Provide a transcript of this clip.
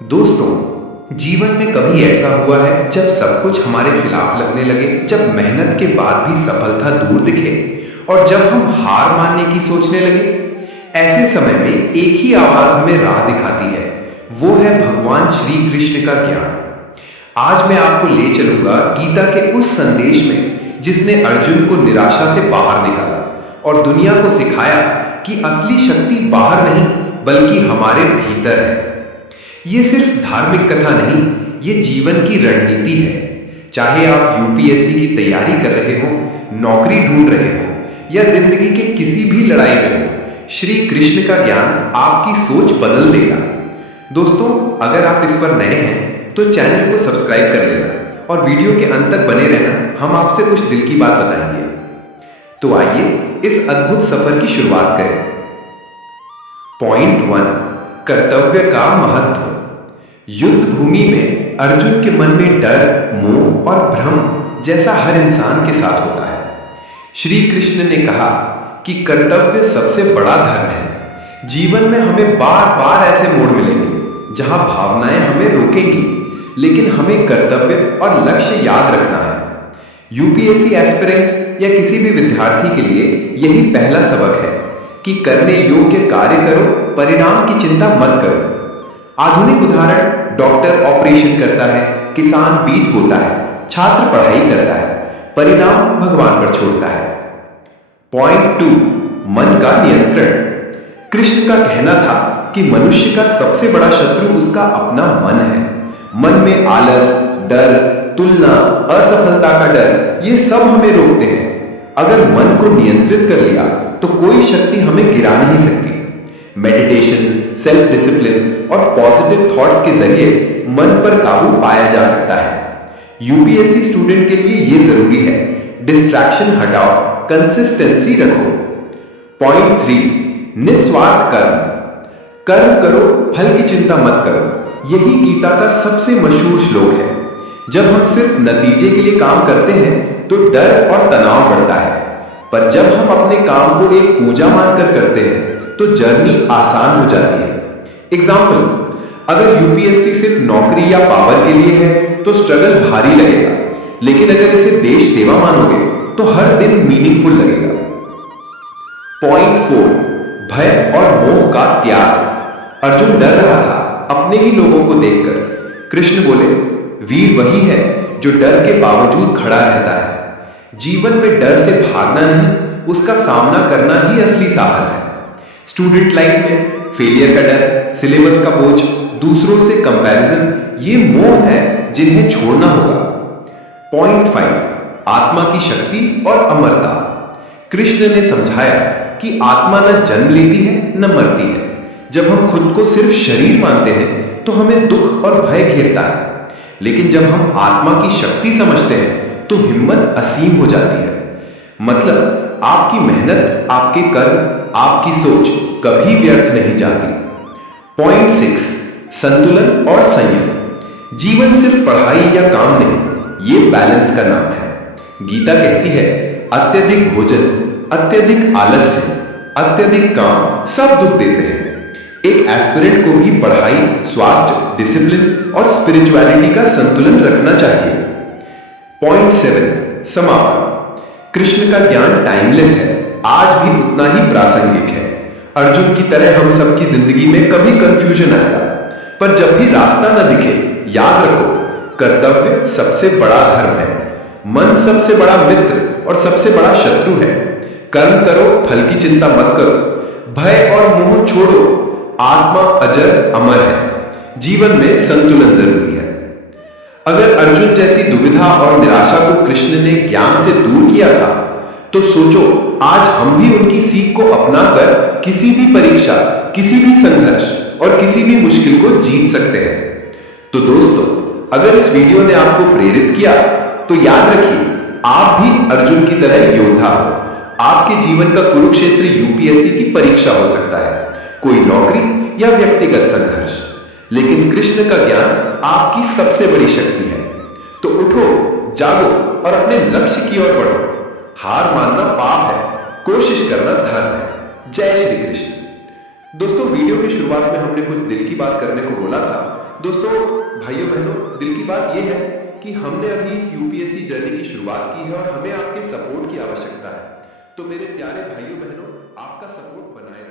दोस्तों, जीवन में कभी ऐसा हुआ है जब सब कुछ हमारे खिलाफ लगने लगे, जब मेहनत के बाद भी सफलता दूर दिखे और जब हम हार मानने की सोचने लगे? ऐसे समय में एक ही आवाज हमें राह दिखाती है, वो है भगवान श्री कृष्ण का ज्ञान। आज मैं आपको ले चलूंगा गीता के उस संदेश में जिसने अर्जुन को निराशा से बाहर निकाला और दुनिया को सिखाया कि असली शक्ति बाहर नहीं बल्कि हमारे भीतर है। ये सिर्फ धार्मिक कथा नहीं, ये जीवन की रणनीति है। चाहे आप यूपीएससी की तैयारी कर रहे हो, नौकरी ढूंढ रहे हो या जिंदगी के किसी भी लड़ाई में हो, श्री कृष्ण का ज्ञान आपकी सोच बदल देगा। दोस्तों, अगर आप इस पर नए हैं तो चैनल को सब्सक्राइब कर लेना और वीडियो के अंत तक बने रहना, हम आपसे कुछ दिल की बात बताएंगे। तो आइए इस अद्भुत सफर की शुरुआत करें। पॉइंट 1, कर्तव्य का महत्व। युद्ध भूमि में अर्जुन के मन में डर, मोह और भ्रम जैसा हर इंसान के साथ होता है। श्री कृष्ण ने कहा कि कर्तव्य सबसे बड़ा धर्म है। जीवन में हमें बार बार ऐसे मोड़ मिलेंगे जहां भावनाएं हमें रोकेंगी, लेकिन हमें कर्तव्य और लक्ष्य याद रखना है। यूपीएससी एस्पिरेंट्स या किसी भी विद्यार्थी के लिए यही पहला सबक है कि करने योग्य कार्य करो, परिणाम की चिंता मत करो। आधुनिक उदाहरण, डॉक्टर ऑपरेशन करता है, किसान बीज बोता है, छात्र पढ़ाई करता है, परिणाम भगवान पर छोड़ता है। पॉइंट 2, मन का नियंत्रण। कृष्ण का कहना था कि मनुष्य का सबसे बड़ा शत्रु उसका अपना मन है। मन में आलस, डर, तुलना, असफलता का डर, ये सब हमें रोकते हैं। अगर मन को नियंत्रित कर लिया तो कोई शक्ति हमें गिरा नहीं सकती। मेडिटेशन, सेल्फ डिसिप्लिन और पॉजिटिव थॉट्स के जरिए मन पर काबू पाया जा सकता है। यूपीएससी स्टूडेंट के लिए यह जरूरी है। डिस्ट्रैक्शन हटाओ, कंसिस्टेंसी रखो। पॉइंट 3, निस्वार्थ कर्म। कर्म करो, फल की चिंता मत करो। यही गीता का सबसे मशहूर श्लोक है। जब हम सिर्फ नतीजे के लिए काम करते हैं तो डर और तनाव बढ़ता है, पर जब हम अपने काम को एक पूजा मानकर करते हैं तो जर्नी आसान हो जाती है। एग्जाम्पल, अगर यूपीएससी सिर्फ नौकरी या पावर के लिए है तो स्ट्रगल भारी लगेगा, लेकिन अगर इसे देश सेवा मानोगे तो हर दिन मीनिंगफुल लगेगा। पॉइंट 4, भय और मोह का त्याग। अर्जुन डर रहा था अपने ही लोगों को देखकर। कृष्ण बोले, वीर वही है जो डर के बावजूद खड़ा रहता है। जीवन में डर से भागना नहीं, उसका सामना करना ही असली साहस है। स्टूडेंट लाइफ में फेलियर का डर, सिलेबस का बोझ, दूसरों से कंपैरिजन, ये मोह है जिन्हें छोड़ना होगा। पॉइंट 5, आत्मा की शक्ति और अमरता। कृष्ण ने समझाया कि आत्मा न जन्म लेती है न मरती है। जब हम खुद को सिर्फ शरीर मानते हैं तो हमें दुख और भय घेरता है, लेकिन जब हम आत्मा की शक्ति समझते हैं तो हिम्मत असीम हो जाती है। मतलब आपकी मेहनत, आपके कर्म, आपकी सोच कभी व्यर्थ नहीं जाती। पॉइंट 6, संतुलन और संयम। जीवन सिर्फ पढ़ाई या काम नहीं, ये बैलेंस का नाम है। गीता कहती है, अत्यधिक भोजन, अत्यधिक आलस्य, अत्यधिक काम सब दुख देते हैं। एक एस्पिरेंट को भी पढ़ाई, स्वास्थ्य, डिसिप्लिन और स्पिरिचुअलिटी का संतुलन रखना चाहिए। पॉइंट 7, समापन। कृष्ण का ज्ञान टाइमलेस है, आज भी उतना ही प्रासंगिक है। अर्जुन की तरह हम सबकी जिंदगी में कभी कंफ्यूजन आएगा, पर जब भी रास्ता न दिखे, याद रखो, कर्तव्य सबसे बड़ा धर्म है, मन सबसे बड़ा मित्र और सबसे बड़ा शत्रु है। कर्म करो, फल की चिंता मत करो, भय और मोह छोड़ो, आत्मा अजर अमर है। जीवन में संतुलन जरूरी है। अगर अर्जुन जैसी दुविधा और निराशा को कृष्ण ने ज्ञान से दूर किया था, तो सोचो आज हम भी उनकी सीख को अपनाकर किसी भी परीक्षा, किसी भी संघर्ष और किसी भी मुश्किल को जीत सकते हैं। तो दोस्तों, अगर इस वीडियो ने आपको प्रेरित किया तो याद रखिए, आप भी अर्जुन की तरह योद्धा हो। आपके जीवन का कुरुक्षेत्र यूपीएससी की परीक्षा हो सकता है, कोई नौकरी या व्यक्तिगत संघर्ष, लेकिन कृष्ण का ज्ञान आपकी सबसे बड़ी शक्ति है। तो उठो, जागो और अपने लक्ष्य की ओर बढ़ो। हार मानना पाप है, कोशिश करना धर्म है। जय श्री कृष्ण। दोस्तों, वीडियो की शुरुआत में हमने कुछ दिल की बात करने को बोला था, दोस्तों, भाइयों बहनों, दिल की बात यह है कि हमने अभी इस यूपीएससी जर्नी की शुरुआत की है और हमें आपके सपोर्ट की आवश्यकता है। तो मेरे प्यारे भाइयों बहनों, आपका सपोर्ट बनाए